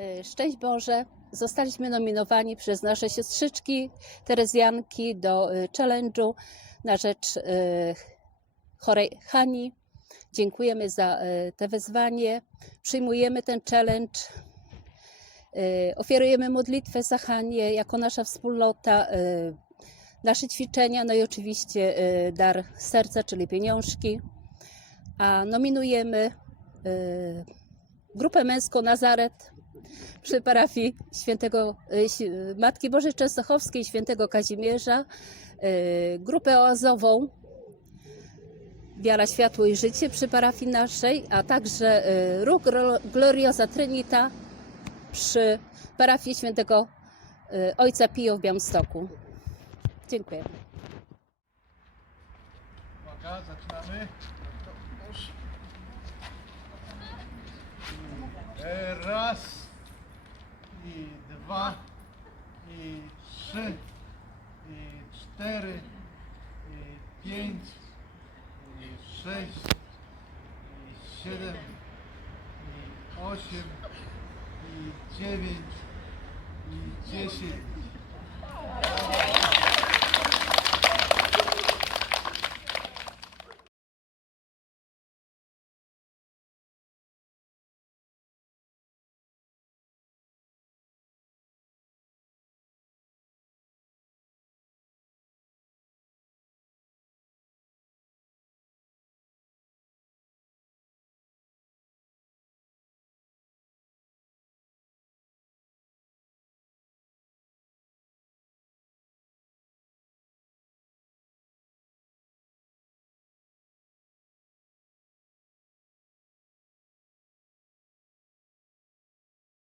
E, Szczęść Boże! Zostaliśmy nominowani przez nasze siostrzyczki Terezjanki do e, challenge'u na rzecz e, chorej Hani. Dziękujemy za e, te wyzwanie. Przyjmujemy ten challenge. Ofiarujemy modlitwę za Hanię jako nasza wspólnota, nasze ćwiczenia, no i oczywiście dar serca, czyli pieniążki. A nominujemy grupę męską Nazaret przy parafii świętego y, Matki Bożej Częstochowskiej świętego Kazimierza, y, grupę oazową Wiara, Światło i Życie przy parafii naszej, a także y, ruch Gloriosa Trinita przy parafii świętego Ojca Pio w Białymstoku. Dziękuję. Uwaga, zaczynamy. Raz i dwa i trzy i cztery i pięć i sześć i siedem i osiem i dziewięć i dziesięć